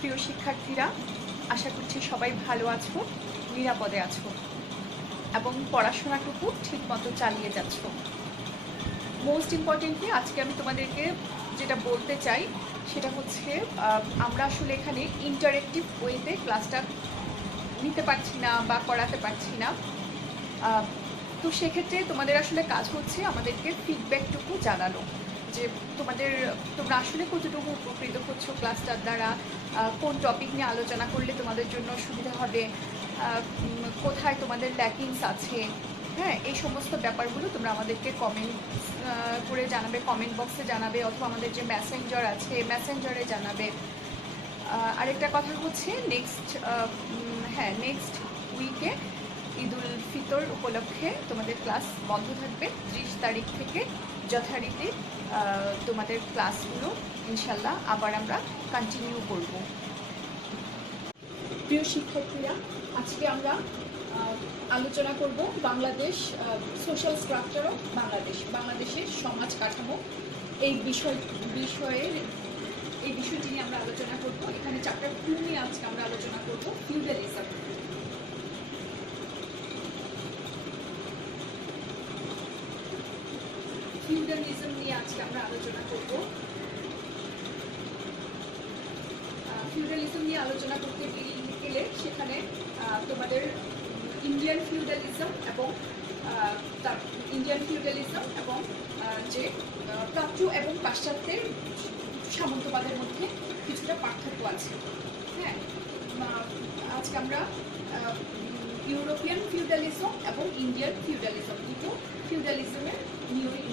প্রিয় শিক্ষার্থীরা, আশা করছি সবাই ভালো আছো, নিরাপদে আছো এবং পড়াশোনাটুকু ঠিকমতো চালিয়ে যাচ্ছ। মোস্ট ইম্পর্টেন্টলি আজকে আমি তোমাদেরকে যেটা বলতে চাই সেটা হচ্ছে আমরা আসলে এখানে ইন্টারেক্টিভ ওয়েতে ক্লাসটা নিতে পারছি না বা করাতে পারছি না। তো সেক্ষেত্রে তোমাদের আসলে কাজ হচ্ছে আমাদেরকে ফিডব্যাকটুকু জানানো যে তোমরা আসলে কতটুকু উপকৃত হচ্ছ ক্লাসটার দ্বারা, কোন টপিক নিয়ে আলোচনা করলে তোমাদের জন্য সুবিধা হবে, কোথায় তোমাদের ল্যাকিংস আছে। হ্যাঁ, এই সমস্ত ব্যাপারগুলো তোমরা আমাদেরকে কমেন্ট করে জানাবে, কমেন্ট বক্সে জানাবে, অথবা আমাদের যে মেসেঞ্জার আছে মেসেঞ্জারে জানাবে। আরেকটা কথা হচ্ছে নেক্সট উইকে ঈদুল ফিতর উপলক্ষে তোমাদের ক্লাস বন্ধ থাকবে। 30 তারিখ থেকে যথারীতি তোমাদের ক্লাসগুলো ইনশাল্লাহ আবার আমরা কন্টিনিউ করব। প্রিয় শিক্ষার্থীরা, আজকে আমরা আলোচনা করব বাংলাদেশ সোশ্যাল স্ট্রাকচার অফ বাংলাদেশের সমাজ কাঠামো। এই বিষয়টি নিয়ে আমরা আলোচনা করব। এখানে চ্যাপ্টার 2 নিয়ে আজকে আমরা আলোচনা করব, ফিউডালিজম। ফিউডালিজম নিয়ে আজকে আমরা আলোচনা করব। ফিউডালিজম নিয়ে আলোচনা করতে গেলে সেখানে তোমাদের ইন্ডিয়ান ফিউডালিজম এবং যে প্রাচ্য এবং পাশ্চাত্যের সামন্তবাদের মধ্যে কিছুটা পার্থক্য আছে। হ্যাঁ, আজকে আমরা ইউরোপিয়ান ফিউডালিজম এবং ইন্ডিয়ান ফিউডালিজম, দুটো ফিউডালিজমের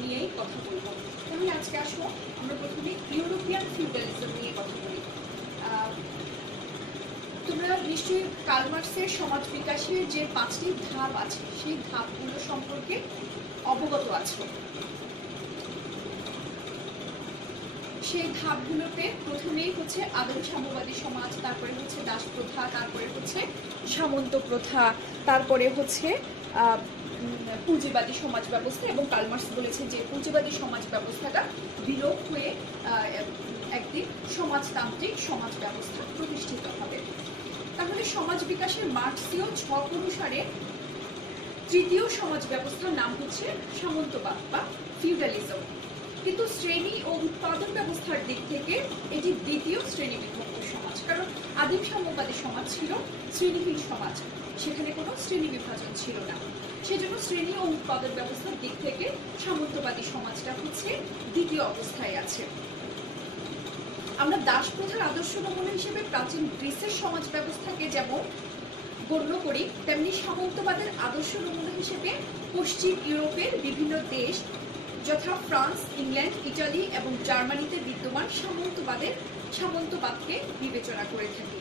নিয়েই কথা বলবো। তাহলে আজকে আসবো আমরা প্রথমে ইউরোপিয়ান ফিউডালিজম নিয়ে কথা বলি। তোমরা নিশ্চয়ই কার্ল মার্ক্সের সমাজ বিকাশের যে 5টি ধাপ আছে সেই ধাপগুলো সম্পর্কে অবগত আছো। সেই ধাপগুলোতে প্রথমেই হচ্ছে আদম সাম্যবাদী সমাজ, তারপরে হচ্ছে দাস প্রথা, তারপরে হচ্ছে সামন্ত প্রথা, তারপরে হচ্ছে পুঁজিবাদী সমাজ ব্যবস্থা। এবং কার্ল মার্ক্স বলেছে যে পুঁজিবাদী সমাজ ব্যবস্থাটা বিলোপ হয়ে একটি সমাজতান্ত্রিক সমাজ ব্যবস্থা প্রতিষ্ঠিত হবে। তাহলে সমাজ বিকাশের মার্ক্সীয় ছক অনুসারে তৃতীয় সমাজ ব্যবস্থার নাম হচ্ছে সামন্তবাদ বা ফিউডালিজম। কিন্তু শ্রেণী ও উৎপাদন ব্যবস্থার দিক থেকে এটি দ্বিতীয় শ্রেণীবিভক্ত সমাজ, কারণ আদিম সাম্যবাদী সমাজ ছিল শ্রেণীহীন সমাজ, সেখানে কোনো শ্রেণী বিভাজন ছিল না। সেজন্য শ্রেণী ও উৎপাদন ব্যবস্থার দিক থেকে সামন্তবাদী সমাজটা হচ্ছে দ্বিতীয় অবস্থায় আছে। আমরা দাস প্রথার আদর্শ নমুনা হিসেবে প্রাচীন গ্রিসের সমাজ ব্যবস্থাকে যেমন গণ্য করি, তেমনি সামন্তবাদের আদর্শ নমুনা হিসেবে পশ্চিম ইউরোপের বিভিন্ন দেশ যথা ফ্রান্স, ইংল্যান্ড, ইটালি এবং জার্মানিতে বিদ্যমান সামন্তবাদকে বিবেচনা করে থাকি।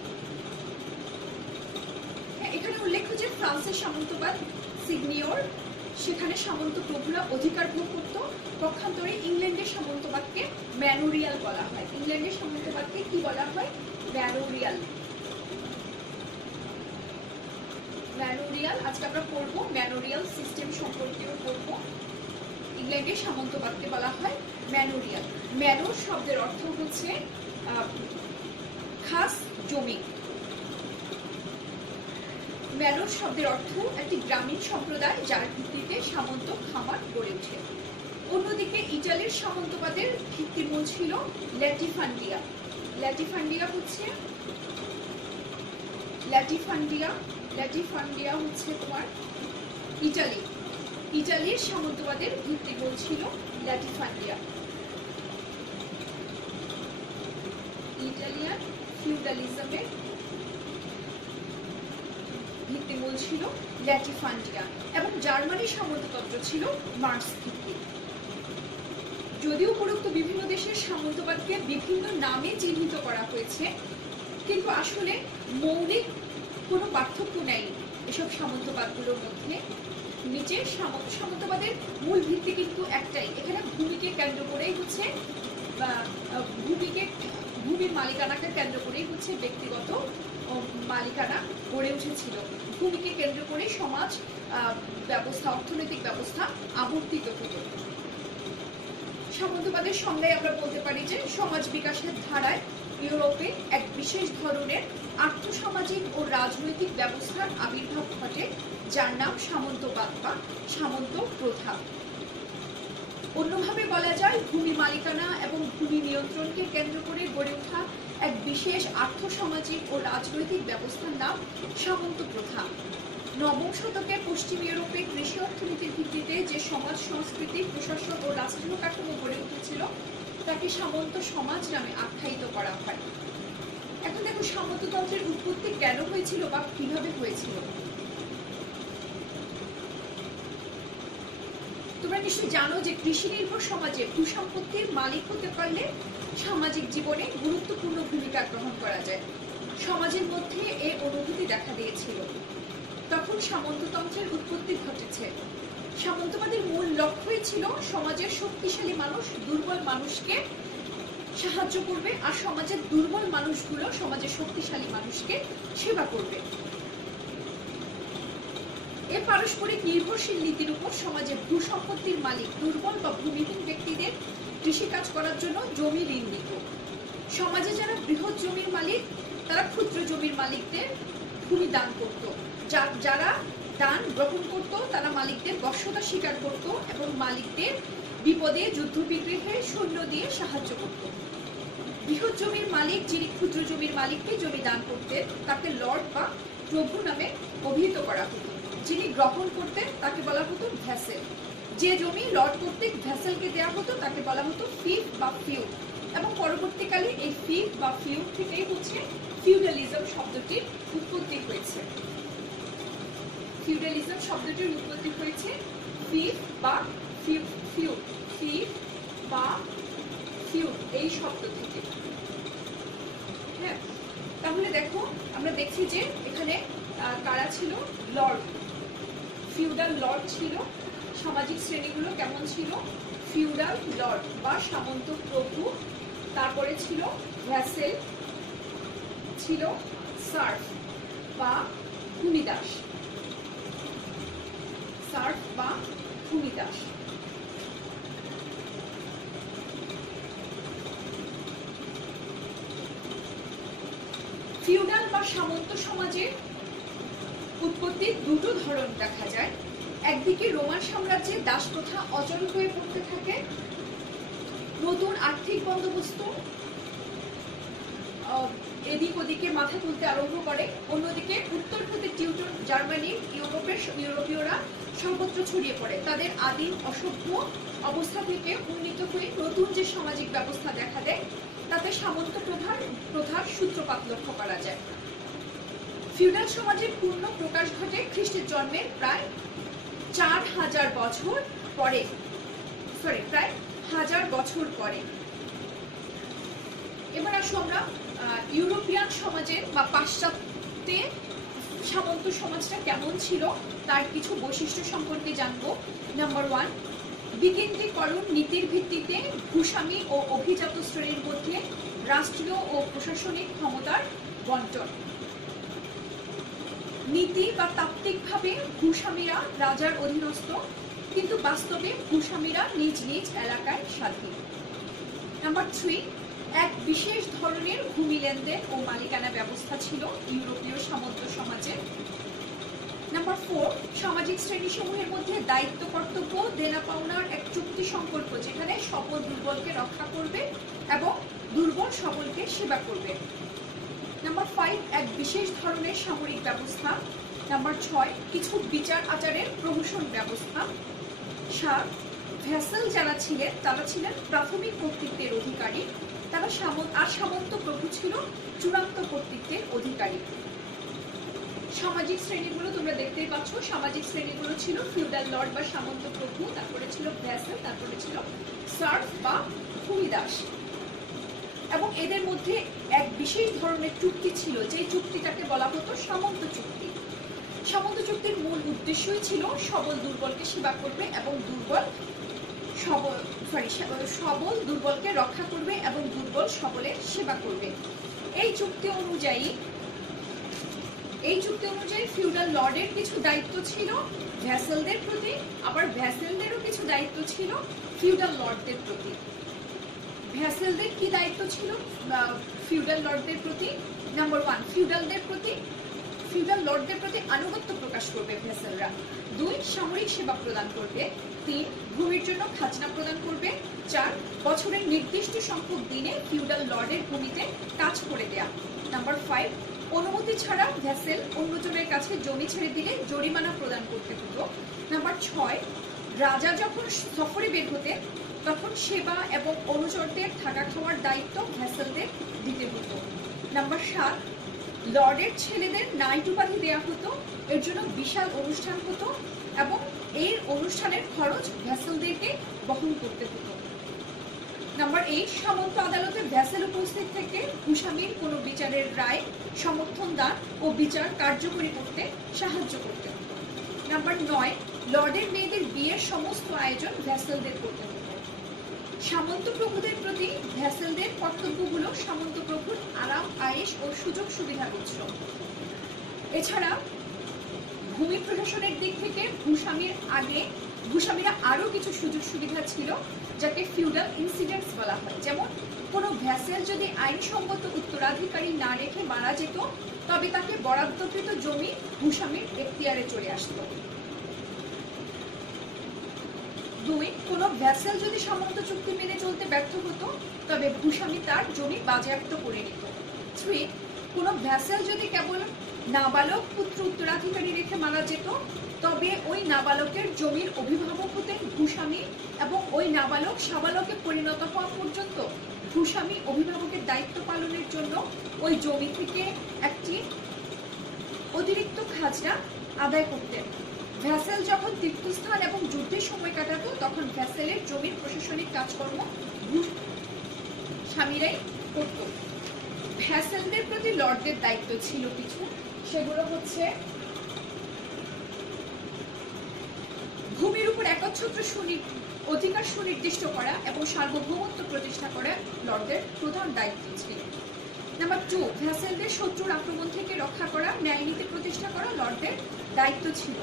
এখানে উল্লেখ্য যে ফ্রান্সের সামন্তবাদ সিগনিয়র, সেখানে সামন্ত প্রভুরা অধিকার ভোগ করত। পক্ষান্তরে ইংল্যান্ডের সামন্তবাদকে ম্যানোরিয়াল বলা হয়। ইংল্যান্ডের সামন্তবাদকে কি বলা হয়? ম্যানোরিয়াল। আজকে আমরা পড়বো ম্যানোরিয়াল সিস্টেম সম্পর্কেও পড়বো। ইংল্যান্ডের সামন্তবাদকে বলা হয় ম্যানোরিয়াল। ম্যানোর শব্দের অর্থ হচ্ছে খাস জমি। ম্যানোর শব্দের অর্থ একটি গ্রামীণ সম্প্রদায় যার ভিত্তিতে সামন্ত খামার গড়ে ওঠে। অন্যদিকে ইটালির সামন্তবাদের ভিত্তিমূল ছিল ল্যাটিফান্ডিয়া। ল্যাটিফান্ডিয়া হচ্ছে তোমার ইটালির সামন্তবাদের ভিত্তিমূল ছিল ল্যাটিফান্ডিয়া। ইটালিয়ান ফিউডালিজমের ভিত্তিমূল ছিল ল্যাটিফান্ডিয়া এবং জার্মানির সামন্ততন্ত্র ছিল মার্ক্স ভিত্তিক। যদিও উপরোক্ত বিভিন্ন দেশের সামন্তবাদকে বিভিন্ন নামে চিহ্নিত করা হয়েছে, কিন্তু আসলে মৌলিক কোনো পার্থক্য নেই এসব সামন্তবাদগুলোর মধ্যে। নিচে সামন্তবাদের মূল ভিত্তি কিন্তু একটাই। এখানে ভূমিকে কেন্দ্র করেই হচ্ছে ভূমির মালিকানাকে কেন্দ্র করেই হচ্ছে ব্যক্তিগত মালিকানা গড়ে উঠেছিল। ভূমিকে কেন্দ্র করে সমাজ ব্যবস্থা, অর্থনৈতিক ব্যবস্থা আবর্তিত হতো। সামন্তবাদের সংজ্ঞায় আমরা বলতে পারি যে সমাজ বিকাশের ধারায় ইউরোপে এক বিশেষ ধরনের আর্থসামাজিক ও রাজনৈতিক ব্যবস্থার আবির্ভাব ঘটে, যার নাম সামন্তবাদ বা সামন্ত প্রথা। অন্যভাবে বলা যায়, ভূমি মালিকানা এবং ভূমি নিয়ন্ত্রণকে কেন্দ্র করে গড়ে ওঠা এক বিশেষ আর্থসামাজিক ও রাজনৈতিক ব্যবস্থার নাম সামন্ত প্রথা। নবম শতকে পশ্চিম ইউরোপে কৃষি অর্থনীতির ভিত্তিতে যে সমাজ সংস্কৃতি, প্রশাসন ও রাষ্ট্রীয় কাঠামো গড়ে উঠেছিল তাকে সামন্ত সমাজ নামে আখ্যায়িত করা হয়। এখন দেখো, সামন্ততন্ত্রের উৎপত্তি কেন হয়েছিল বা কিভাবে হয়েছিল। তোমরা নিশ্চয়ই জানো যে কৃষি নির্ভর সমাজে ভূসম্পত্তির মালিক হতে পারলে সামাজিক জীবনে গুরুত্বপূর্ণ ভূমিকা গ্রহণ করা যায়। সমাজের মধ্যে এই অনুভূতি দেখা দিয়েছিল। তখন সামন্ততন্ত্রের উৎপত্তি ঘটেছে। সামন্তবাদের মূল লক্ষ্যই ছিল সমাজের শক্তিশালী মানুষ দুর্বল মানুষকে সাহায্য করবে, আর সমাজের দুর্বল মানুষগুলো সমাজের শক্তিশালী মানুষকে সেবা করবে। এই পারস্পরিক নির্ভরশীল নীতির উপর সমাজে ভূসম্পত্তির মালিক দুর্বল বা ভূমিহীন ব্যক্তিদের কৃষিকাজ করার জন্য জমি ঋণ দিত। সমাজে যারা বৃহৎ জমির মালিক তারা ক্ষুদ্র জমির মালিকদের ভূমি দান করত। যারা দান গ্রহণ করত তারা মালিকদের বশ্যতা স্বীকার করত এবং মালিকদের বিপদে যুদ্ধ বিগ্রহে সৈন্য দিয়ে সাহায্য করত। বৃহৎ জমির মালিক যিনি ক্ষুদ্র জমির মালিককে জমি দান করতেন তাকে লর্ড বা প্রভু নামে অভিহিত করা হতো। যিনি গ্রহণ করতেন তাকে বলা হতো ভ্যাসেল। যে জমি লর্ড কর্তৃক ভ্যাসেলকে দেওয়া হতো তাকে বলা হতো ফিফ বা ফিউড। এবং পরবর্তীকালে এই ফিফ বা ফিউড থেকেই হচ্ছে ফিউডালিজম শব্দটির উৎপত্তি হয়েছে। ফিউডালিজম শব্দটির উৎপত্তি হয়েছে ফিফ বা ফিউড, ফিফ বা ফিউড এই শব্দ থেকে। হ্যাঁ, তাহলে দেখো, আমরা দেখছি যে এখানে কারা ছিল? লর্ড, ফিউডাল লর্ড ছিল। সামাজিক শ্রেণীগুলো কেমন ছিল? ফিউডাল লর্ড বা সামন্ত প্রভু, তারপরে ছিল ভ্যাসেল, ছিল সার্ফ বা ভূমিদাস, সার্ফ বা ভূমিদাস। ফিউডাল বা সামন্ত সমাজের উৎপত্তির দুটো ধরন দেখা যায়। একদিকে রোমান সাম্রাজ্যে দাস প্রথা অচল হয়ে পড়তে থাকে, নতুন আর্থিক বন্দোবস্ত এদিক ওদিকে মাথা তুলতে আরম্ভ করে। অন্যদিকে উত্তর হতে টিউটর জার্মানি ইউরোপীয়রা সর্বত্র ছড়িয়ে পড়ে। তাদের আদিম অসভ্য অবস্থা থেকে উন্নীত হয়ে নতুন যে সামাজিক ব্যবস্থা দেখা দেয় তাতে সামন্ত প্রথার সূত্রপাত লক্ষ্য করা যায়। ফিউডাল সমাজের পূর্ণ প্রকাশ ঘটে খ্রিস্টের জন্মের প্রায় 4000 বছর পরে, প্রায় 1000 বছর পরে। এবার আসো আমরা ইউরোপিয়ান সমাজের বা পাশ্চাত্যে সামন্ত সমাজটা কেমন ছিল তার কিছু বৈশিষ্ট্য সম্পর্কে জানবো। নাম্বার 1, বিকেন্দ্রীকরণ নীতির ভিত্তিতে ভূস্বামী ও অভিজাত শ্রেণীর মধ্যে রাষ্ট্রীয় ও প্রশাসনিক ক্ষমতার বন্টন। নীতি বা তাত্ত্বিকভাবে ভূস্বামীরা রাজার অধীনস্থ, কিন্তু বাস্তবে ভূস্বামীরা নিজ নিজ এলাকায় স্বাধীন। নাম্বার 3, এক বিশেষ ধরনের ভূমি লেনদেন ও মালিকানা ব্যবস্থা ছিল ইউরোপীয় সামন্ত সমাজে। নাম্বার 4, সামাজিক শ্রেণীসমূহের মধ্যে দায়িত্ব কর্তব্য দেনা পাওনার এক চুক্তি সম্পর্ক, যেখানে সবল দুর্বলকে রক্ষা করবে এবং দুর্বল সবলকে সেবা করবে। নাম্বার 5, এক বিশেষ ধরনের সামরিক ব্যবস্থা। নাম্বার 6, কিছু বিচার আচারের প্রহসন ব্যবস্থা। 7, ভ্যাসেল যারা ছিলেন তারা ছিলেন প্রাথমিক কর্তৃত্বের অধিকারী, তারা সামন্ত প্রভু ছিল চূড়ান্ত কর্তৃত্বের অধিকারী। সামাজিক শ্রেণীগুলো তোমরা দেখতেই পাচ্ছ, সামাজিক শ্রেণীগুলো ছিল ফিউডাল লর্ড বা সামন্ত প্রভু, তারপরে ছিল ভ্যাসেল, তারপরে ছিল সার্ফ বা ভূমিদাস। এবং এদের মধ্যে এক বিশেষ ধরনের চুক্তি ছিল, যে চুক্তিটাকে বলা হতো সামন্ত চুক্তি। সামন্ত চুক্তির মূল উদ্দেশ্যই ছিল সবল দুর্বলকে সেবা করবে এবং সবল দুর্বলকে রক্ষা করবে এবং দুর্বল সবলের সেবা করবে। এই চুক্তি অনুযায়ী ফিউডাল লর্ডের কিছু দায়িত্ব ছিল ভ্যাসেলদের প্রতি, আবার ভ্যাসেলদেরও কিছু দায়িত্ব ছিল ফিউডাল লর্ডদের প্রতি। ভ্যাসেলদের কি দায়িত্ব ছিল ফিউডাল লর্ডদের প্রতি? নাম্বার 1, ফিউডাল লর্ডদের প্রতি আনুগত্য প্রকাশ করবে ভ্যাসেলরা। 2, সামরিক সেবা প্রদান করবে। 3, ভূমির জন্য খাজনা প্রদান করবে। 4, বছরের নির্দিষ্ট সংখ্যক দিনে ফিউডাল লর্ডের ভূমিতে কাজ করে দেয়া। নাম্বার 5, অনুমতি ছাড়া ভ্যাসেল অন্যজনের কাছে জমি ছেড়ে দিলে জরিমানা প্রদান করতে হতো। নাম্বার 6, রাজা যখন সফরে বের হতেন তখন সেবা এবং অনুচরদের থাকা খাওয়ার দায়িত্ব ভ্যাসেলদের দিতে হতো। নাম্বার 7, লর্ডের ছেলেদের নাইট উপাধি দেওয়া হতো, এর জন্য বিশাল অনুষ্ঠান হতো এবং এই অনুষ্ঠানের খরচ ভ্যাসেলদেরকে বহন করতে হতো। নাম্বার 8, সামন্ত আদালতে ভ্যাসেল উপস্থিত থেকে ভূস্বামীর কোনো বিচারের রায় সমর্থন দান ও বিচার কার্যকরী করতে সাহায্য করতে হতো। নাম্বার 9, লর্ডের মেয়েদের বিয়ের সমস্ত আয়োজন ভ্যাসেলদের করতে হতো। সামন্ত প্রভুদের প্রতি ভ্যাসেলদের কর্তব্যগুলো সামন্ত প্রভুর আরাম আয়েশ ও সুযোগ সুবিধার উৎস। এছাড়া ভূমি প্রশাসনের দিক থেকে ভূস্বামীরা আরো কিছু সুযোগ সুবিধা ছিল যাকে ফিউডাল ইনসিডেন্টস বলা হয়। যেমন কোনো ভ্যাসেল যদি আইনসম্মত উত্তরাধিকারী না রেখে মারা যেত তবে তাকে বরাদ্দকৃত জমি ভূস্বামীর এখতিয়ারে চলে আসতো। 2, কোনো ভ্যাসেল যদি সামন্ত চুক্তি মেনে চলতে ব্যর্থ হতো তবে ভূস্বামী তার জমি বাজেয়াপ্ত করে নিত। 3, কোনো ভ্যাসেল যদি কেবল নাবালক পুত্র উত্তরাধিকারী রেখে মারা যেত তবে ওই নাবালকের জমির অভিভাবক হতেন ভূস্বামী এবং ওই নাবালক সাবালকে পরিণত হওয়া পর্যন্ত ভূস্বামী অভিভাবকের দায়িত্ব পালনের জন্য ওই জমি থেকে একটি অতিরিক্ত খাজনা আদায় করতেন। ভ্যাসেল যখন তীর্থস্থান এবং যুদ্ধের সময় কাটাতো তখন ভ্যাসেলের জমির প্রশাসনিক কাজকর্ম ভূস্বামীরাই করত। ভ্যাসেলদের প্রতি লর্ডদের দায়িত্ব ছিল কিছু, সেগুলো হচ্ছে ভূমির উপর একচ্ছত্র অধিকার সুনির্দিষ্ট করা এবং সার্বভৌমত্ব প্রতিষ্ঠা করা লর্ডদের প্রধান দায়িত্ব ছিল। নাম্বার 2, ভ্যাসেলদের শত্রুর আক্রমণ থেকে রক্ষা করা, ন্যায়নীতি প্রতিষ্ঠা করা লর্ডদের দায়িত্ব ছিল।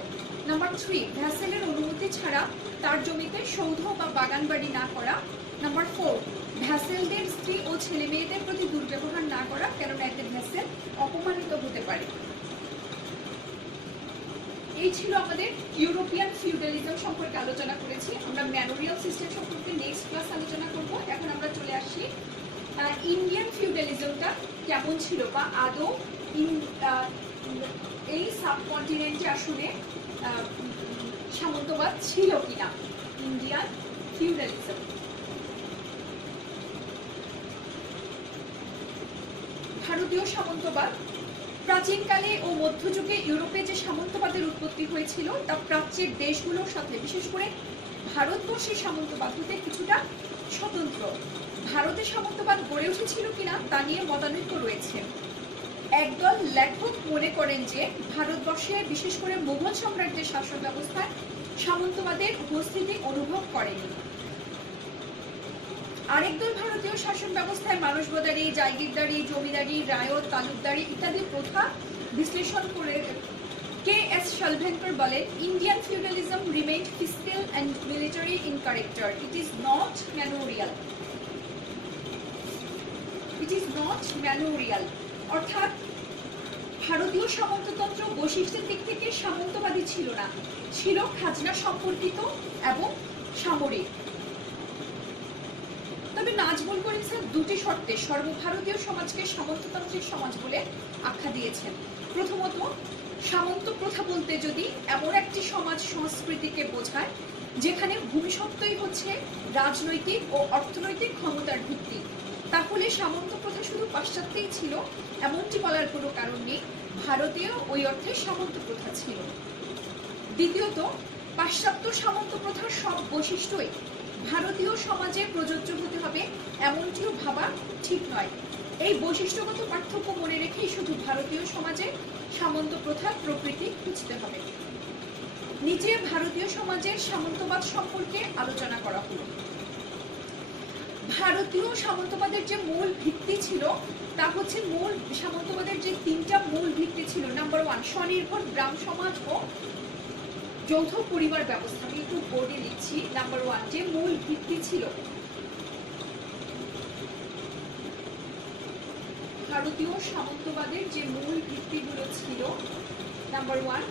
নাম্বার 3, ভ্যাসেলের অনুমতি ছাড়া তার জমিতে সৌধ বা বাগান বাড়ি না করা। নাম্বার 4, ভ্যাসেলদের স্ত্রী ও ছেলে মেয়েদের প্রতি দুর্ব্যবহার না করা, কেননা এতে ভ্যাসেল অপমানিত হতে পারে। এই ছিল আমাদের ইউরোপিয়ান ফিউডালিজম সম্পর্কে আলোচনা করেছি। আমরা ম্যানোরিয়াল সিস্টেম সম্পর্কে নেক্সট ক্লাস আলোচনা করব। এখন আমরা চলে আসি ইন্ডিয়ান ফিউডালিজমটা কেমন ছিল বা আদৌ এই সাবকন্টিনেন্টে আসলে সামন্তবাদ ছিল কিনা। ইন্ডিয়ান ফিউডালিজম ভারতীয় সামন্তবাদ। প্রাচীনকালে ও মধ্যযুগে ইউরোপে যে সামন্তবাদের উৎপত্তি হয়েছিল তা প্রাচ্যের দেশগুলোর সাথে বিশেষ করে ভারতবর্ষের সামন্তবাদ হতে কিছুটা স্বতন্ত্র। ভারতের সামন্তবাদ গড়ে উঠেছিল কিনা তা নিয়ে মতানৈক্য রয়েছে। একদল লেখক মনে করেন যে ভারতবর্ষে বিশেষ করে মুঘল সাম্রাজ্যের শাসন ব্যবস্থায় সামন্তবাদের উপস্থিতি অনুভব করেনি। আরেক দল ভারতীয় শাসন ব্যবস্থায় মানসবদারি, জায়গিরদারি, জমিদারি, রায়ত, তালুকদারি ইত্যাদি প্রথা বিশ্লেষণ করে K.S. Shalbhankar বলেন, Indian feudalism remained fiscal and military in character. It is not manorial. অর্থাৎ ভারতীয় সামন্ততন্ত্র বৈশিষ্ট্যের দিক থেকে সামন্তবাদী ছিল না, ছিল খাজনা সম্পর্কিত এবং সামরিক। তবে নাজমুল করিম স্যার দুটি শর্তে সর্বভারতীয় সমাজকে সামন্ততান্ত্রিক সমাজ বলে আখ্যা দিয়েছেন। প্রথমত, সামন্ত প্রথা বলতে যদি এমন একটি সমাজ সংস্কৃতিকে বোঝায় যেখানে ভূমিসত্ত্বই হচ্ছে রাজনৈতিক ও অর্থনৈতিক ক্ষমতার ভিত্তি, তাহলে সামন্ত প্রথা শুধু পাশ্চাত্যেই ছিল এমনটি বলার কোনো কারণ নেই, ভারতীয় ওই অর্থে সামন্ত প্রথা ছিল। দ্বিতীয়ত, পাশ্চাত্য সামন্ত প্রথার সব বৈশিষ্ট্যই ভারতীয় সমাজে প্রযোজ্য হতে হবে এমনটিও ভাবা ঠিক নয়। এই বৈশিষ্ট্যগত পার্থক্য মনে রেখেই শুধু ভারতীয় সমাজে সামন্ত প্রথার প্রকৃতি বুঝতে হবে। নিচে ভারতীয় সমাজের সামন্তবাদ সম্পর্কে আলোচনা করা হলো। ভারতীয় সামন্তবাদের যে মূল ভিত্তি ছিল তা হচ্ছে সামন্তবাদের যে তিনটা মূল ভিত্তি ছিল। নাম্বার 1, স্বনির্ভর গ্রাম সমাজ ও যৌথ পরিবার ব্যবস্থা। আমি একটু বোর্ডে লিখছি। নাম্বার 1, যে মূল ভিত্তি ছিল ভারতীয় সামন্তবাদের যে মূল ভিত্তিগুলো ছিল, নাম্বার 1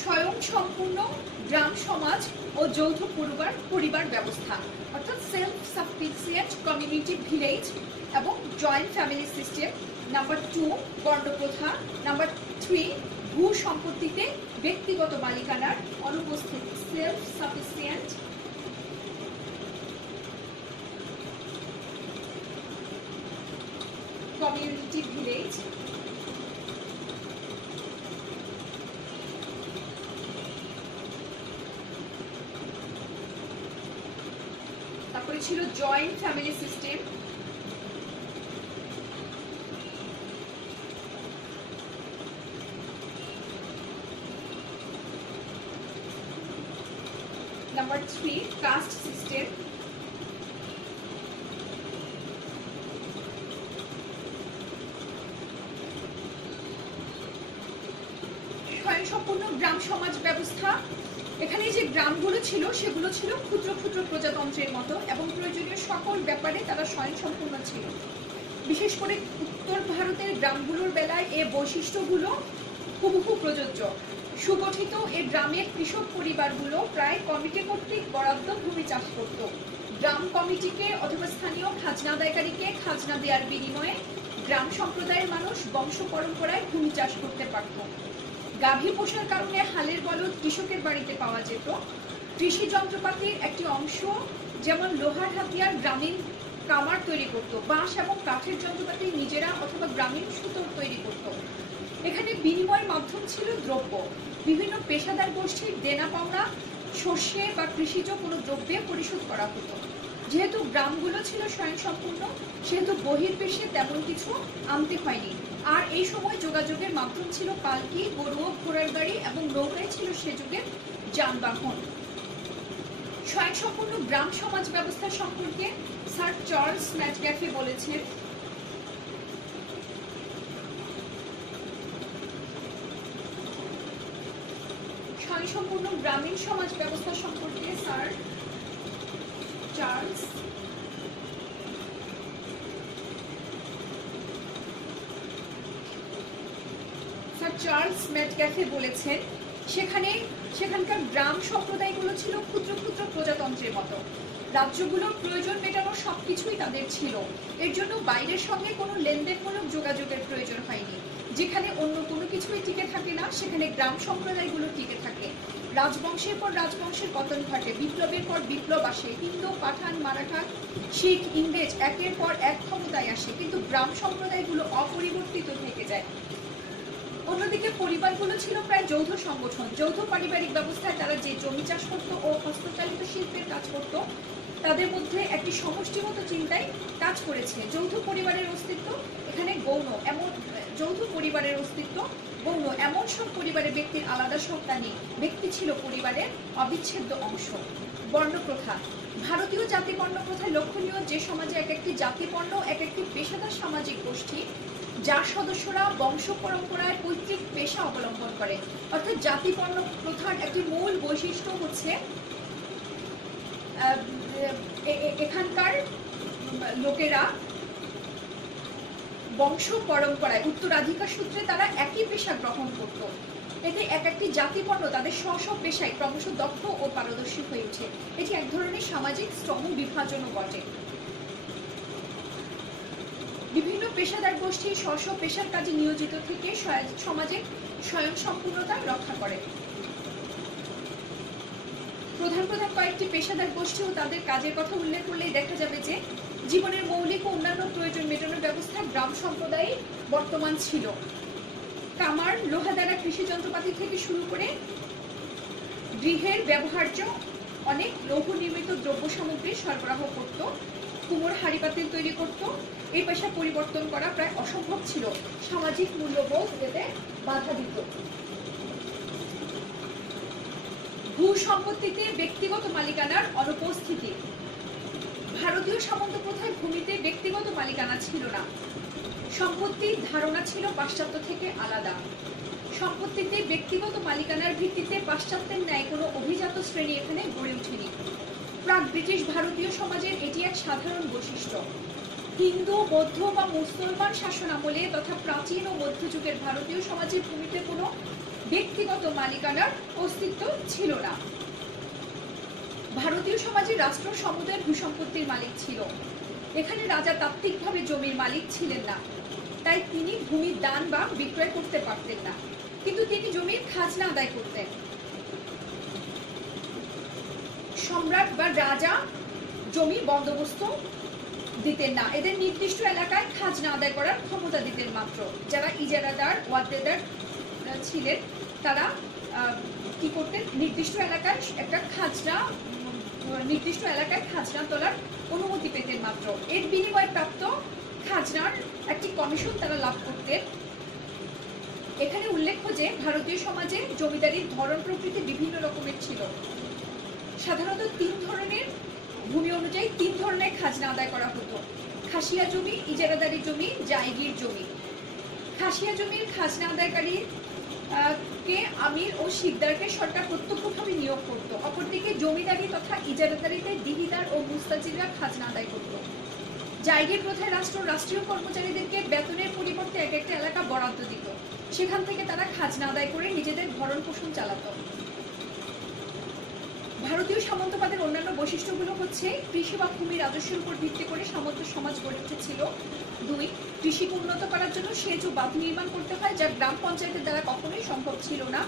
স্বয়ংসম্পূর্ণ গ্রাম সমাজ ও যৌথ পরিবার ব্যবস্থা, অর্থাৎ সেলফ সাফিসিয়েন্ট কমিউনিটি ভিলেজ এবং জয়েন্ট ফ্যামিলি সিস্টেম। নাম্বার 2 বর্ণপ্রথা। নাম্বার 3 ভূ সম্পত্তিতে ব্যক্তিগত মালিকানার অনুপস্থিতি, সেলফ সাফিসিয়েন্ট কমিউনিটি ভিলেজ। তারপরে ছিল joint family system. Number 3 caste system. স্বয়ংসম্পূর্ণ গ্রাম সমাজ ব্যবস্থা, এখানে যে গ্রামগুলো ছিল সেগুলো ছিল ক্ষুদ্র ক্ষুদ্র প্রজাতন্ত্রের মতো এবং প্রয়োজনীয় সকল ব্যাপারে তারা স্বয়ংসম্পূর্ণ ছিল। বিশেষ করে উত্তর ভারতের গ্রামগুলোর বেলায় এই বৈশিষ্ট্যগুলো হুবহু প্রযোজ্য। সুগঠিত এই গ্রামের কৃষক পরিবারগুলো প্রায় কমিটি কর্তৃক বরাদ্দ ভূমি চাষ করত। গ্রাম কমিটিকে অথবা স্থানীয় খাজনা আদায়কারীকে খাজনা দেওয়ার বিনিময়ে গ্রাম সম্প্রদায়ের মানুষ বংশ পরম্পরায় ভূমি চাষ করতে পারত। গাভী পোষার কারণে হালের বলদ কৃষকের বাড়িতে পাওয়া যেত। কৃষি যন্ত্রপাতির একটি অংশ যেমন লোহার হাতিয়ার গ্রামীণ কামার তৈরি করত, বাঁশ এবং কাঠের যন্ত্রপাতি নিজেরা অথবা গ্রামীণ সুতোর তৈরি করত। এখানে বিনিময় মাধ্যম ছিল দ্রব্য। বিভিন্ন পেশাদার গোষ্ঠীর দেনা পাওনা শস্যে বা কৃষিজ কোনো দ্রব্যে পরিশোধ করা হতো। যেহেতু গ্রামগুলো ছিল স্বয়ংসম্পূর্ণ সেহেতু বহির্বিশ্বে তেমন কিছু আনতে হয়নি। আর এই সময় যোগাযোগের মাধ্যম ছিল পালকি, গরুয়া, ঘোড়ার গাড়ি এবং নৌকাই ছিল সে যুগের যানবাহন। স্বয়ংসম্পূর্ণ গ্রাম সমাজ ব্যবস্থা সম্পর্কে স্যার চার্লস ম্যাটক্যাফে বলেছেন, স্বয়ংসম্পূর্ণ গ্রামীণ সমাজ ব্যবস্থা সম্পর্কে স্যার চার্লস ম্যাটক্যাফে বলেছেন সেখানকার গ্রাম সম্প্রদায়গুলো ছিল ক্ষুদ্র ক্ষুদ্র প্রজাতন্ত্রের মতো। রাজ্যগুলোর প্রয়োজন মেটানোর সবকিছুই তাদের ছিল। এর জন্য বাইরের সঙ্গে কোনো লেনদেনমূলক যোগাযোগের প্রয়োজন হয়নি। যেখানে অন্য কোনো কিছুই টিকে থাকে না সেখানে গ্রাম সম্প্রদায়গুলো টিকে থাকে। রাজবংশের পর রাজবংশের পতন ঘটে, বিপ্লবের পর বিপ্লব আসে, হিন্দু, পাঠান, মারাঠা, শিখ, ইংরেজ একের পর এক ক্ষমতায় আসে, কিন্তু গ্রাম সম্প্রদায়গুলো অপরিবর্তিত থেকে যায়। অন্যদিকে পরিবারগুলো ছিল প্রায় যৌথ সংগঠন। যৌথ পারিবারিক ব্যবস্থায় তারা যে জমি চাষ করত ও হস্তচালিত শিল্পের কাজ করত তাদের মধ্যে একটি সমষ্টিগত চিন্তায় কাজ করেছে। যৌথ পরিবারের অস্তিত্ব এখানে গৌণ, এমন সব পরিবারের ব্যক্তির আলাদা সত্তা নেই, ব্যক্তি ছিল পরিবারের অবিচ্ছেদ্য অংশ। বর্ণপ্রথা, ভারতীয় জাতি বর্ণ প্রথায় লক্ষণীয় যে সমাজে এক একটি জাতিবর্ণ এক একটি পেশাদার সামাজিক গোষ্ঠী যার সদস্যরা বংশ পরম্পরায় পৈতৃক পেশা অবলম্বন করে। অর্থাৎ জাতি বর্ণ প্রথার একটি মূল বৈশিষ্ট্য হচ্ছে এখানকার লোকেরা বংশ পরম্পরায় উত্তরাধিকার সূত্রে তারা একই পেশা গ্রহণ করত। এতে এক একটি জাতিবর্ণ তাদের স্ব স্ব পেশায় ক্রমশ দক্ষ ও পারদর্শী হয়ে ওঠে। এটি এক ধরনের সামাজিক শ্রম বিভাজনও বটে। বিভিন্ন পেশাদার গোষ্ঠী স্ব স্ব পেশার কাজে নিয়োজিত থেকে সমাজে স্বয়ংসম্পূর্ণতা রক্ষা করে। প্রধান প্রধান কয়েকটি পেশাদার গোষ্ঠী ও তাদের কাজের কথা উল্লেখ করলেই দেখা যাবে যে জীবনের মৌলিক ও অন্যান্য প্রয়োজন মেটানোর ব্যবস্থা গ্রাম সম্প্রদায়ে বর্তমান ছিল। কামার, লোহা দ্বারা কৃষি যন্ত্রপাতি থেকে শুরু করে গৃহের ব্যবহার্য অনেক লৌহ নির্মিত দ্রব্য সামগ্রী সরবরাহ করত। কুমোর হাড়ি পাতিল তৈরি করত। এই পেশা পরিবর্তন করা প্রায় অসম্ভব ছিল। সামাজিক মূল্যবোধ এতে বাধা দিত। ভূ সম্পত্তিতে ব্যক্তিগত মালিকানার অনুপস্থিতি, ভারতীয় সামন্ত প্রথায় ভূমিতে ব্যক্তিগত মালিকানা ছিল না। সম্পত্তির ধারণা ছিল পাশ্চাত্য থেকে আলাদা। সম্পত্তিতে ব্যক্তিগত মালিকানার ভিত্তিতে পাশ্চাত্যের ন্যায় কোনো অভিজাত শ্রেণী এখানে গড়ে ওঠেনি। প্রাক ব্রিটিশ ভারতীয় সমাজের এটি এক সাধারণ বৈশিষ্ট্য। হিন্দু, বৌদ্ধ বা মুসলমান শাসন আমলে তথা প্রাচীন ও মধ্যযুগের ভারতীয় সমাজের ভূমিতে কোনো ব্যক্তিগত মালিকানার অস্তিত্ব ছিল না। ভারতীয় সমাজে রাষ্ট্র সমুদায়ের ভূসম্পত্তির মালিক ছিল। এখানে রাজা তাত্ত্বিকভাবে জমির মালিক ছিলেন না, তাই তিনি ভূমির দান বা বিক্রয় করতে পারতেন না, কিন্তু তিনি জমির খাজনা আদায় করতেন। সম্রাট বা রাজা জমি বন্দোবস্ত দিতেন না, এদের নির্দিষ্ট এলাকায় খাজনা আদায় করার ক্ষমতা দিতেন মাত্র। যারা ইজারাদার, ওয়াদেদার ছিলেন তারা কি করতেন, নির্দিষ্ট এলাকায় খাজনা তোলার অনুমতি পেতেন মাত্র। এর বিনিময়ে প্রাপ্ত খাজনার একটি কমিশন তারা লাভ করতেন। এখানে উল্লেখ্য যে ভারতীয় সমাজে জমিদারির ধরন প্রকৃতি বিভিন্ন রকমের ছিল। সাধারণত 3 ধরনের ভূমি অনুযায়ী 3 ধরনের খাজনা আদায় করা হতো: খাসিয়া জমি, ইজারাদারি জমি, জায়গির জমি। খাসিয়া জমির খাজনা আদায়কারী কে আমির ও শিকদারকে সরকার প্রত্যক্ষভাবে নিয়োগ করত। অপরদিকে জমিদারি তথা ইজারাদারিতে দিহিদার ও মুস্তাজিররা খাজনা আদায় করত। জায়গির প্রথায় রাষ্ট্রীয় কর্মচারীদেরকে বেতনের পরিবর্তে এক একটা এলাকা বরাদ্দ দিত, সেখান থেকে তারা খাজনা আদায় করে নিজেদের ভরণ পোষণ চালাত। ভারতীয় সামন্তবাদের অন্যান্য বৈশিষ্ট্যগুলো হচ্ছে: কৃষি বা ভূমি রাজস্বের উপর ভিত্তি করে সামন্ত সমাজ গড়ে উঠেছিল। 2, কৃষিকে উন্নত করার জন্য সেচ ও বাঁধ নির্মাণ করতে হয়, যা গ্রাম পঞ্চায়েতের দ্বারা কখনোই সম্ভব ছিল না।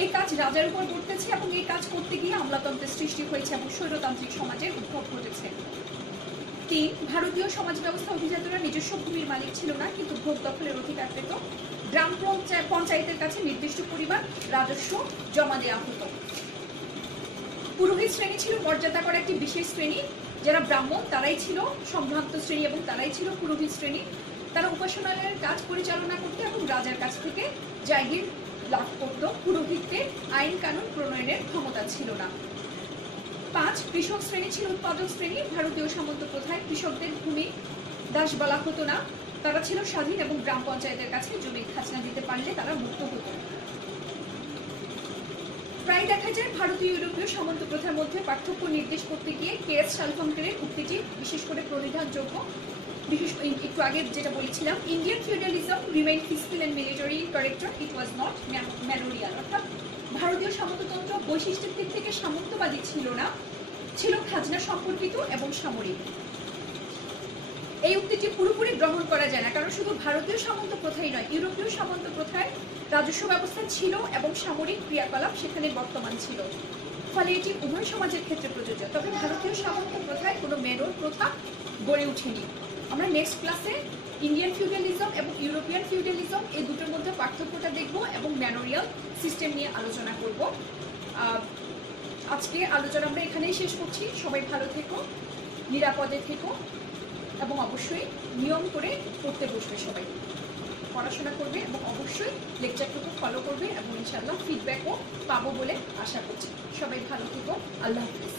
এই কাজ রাজার উপর বর্তেছে এবং এই কাজ করতে গিয়ে আমলাতন্ত্রের সৃষ্টি হয়েছে এবং স্বৈরতান্ত্রিক সমাজের উদ্ভব ঘটেছে। 3, ভারতীয় সমাজ ব্যবস্থা অভিজাতরা নিজস্ব ভূমির মালিক ছিল না, কিন্তু ভোগ দখলের অধিকার পেত। গ্রাম পঞ্চায়েতের কাছে নির্দিষ্ট পরিমাণ রাজস্ব জমা দেওয়া হতো। পুরোহিত শ্রেণী ছিল মর্যাদা করা একটি বিশেষ শ্রেণী। যারা ব্রাহ্মণ তারাই ছিল সম্ভ্রান্ত শ্রেণী এবং তারাই ছিল পুরোহিত শ্রেণী। তারা উপাসনালয়ের কাজ পরিচালনা করতে এবং রাজার কাছ থেকে জায়গির লাভ করত। পুরোহিতদের আইন কানুন প্রণয়নের ক্ষমতা ছিল না। 5, কৃষক শ্রেণী ছিল উৎপাদক শ্রেণী। ভারতীয় সামন্ত প্রথায় কৃষকদের ভূমি দাস বলা হতো না, তারা ছিল স্বাধীন এবং গ্রাম পঞ্চায়েতের কাছে জমির খাজনা দিতে পারলে তারা মুক্ত হতো। প্রায় দেখা যায় ভারতীয় ইউরোপীয় সামন্ত প্রথার মধ্যে পার্থক্য নির্দেশ করতে গিয়ে কেএস শালফাঙ্কেরের উক্তিটি বিশেষ করে প্রণিধানযোগ্য। একটু আগে যেটা বলেছিলাম, Indian feudalism remain peaceful and military character, it was not manorial. অর্থাৎ ভারতীয় সামন্ততন্ত্র বৈশিষ্ট্যের দিক থেকে সামন্তবাদী ছিল না, ছিল খাজনা সম্পর্কিত এবং সামরিক। এই উক্তিটি পুরোপুরি গ্রহণ করা যায় না, কারণ শুধু ভারতীয় সামন্ত প্রথাই নয়, ইউরোপীয় সামন্ত প্রথায় রাজস্ব ব্যবস্থা ছিল এবং সামরিক ক্রিয়াকলাপ সেখানে বর্তমান ছিল, ফলে এটি উভয় সমাজের ক্ষেত্রে প্রযোজ্য। তবে ভারতীয় সামন্ত প্রথায় কোনো মেনর প্রথা গড়ে ওঠেনি। আমরা নেক্সট ক্লাসে ইন্ডিয়ান ফিউডালিজম এবং ইউরোপিয়ান ফিউডালিজম এই দুটোর মধ্যে পার্থক্যটা দেখব এবং ম্যানোরিয়াল সিস্টেম নিয়ে আলোচনা করব। আজকে আলোচনা আমরা এখানেই শেষ করছি। সবাই ভালো থেকো, নিরাপদে থেকো এবং অবশ্যই নিয়ম করে পড়তে বসবে, সবাই পড়াশোনা করবে এবং অবশ্যই লেকচারটুকু ফলো করবে এবং ইনশাআল্লাহ ফিডব্যাকও পাবো বলে আশা করছি। সবাই ভালো থেকো, আল্লাহ হাফেজ।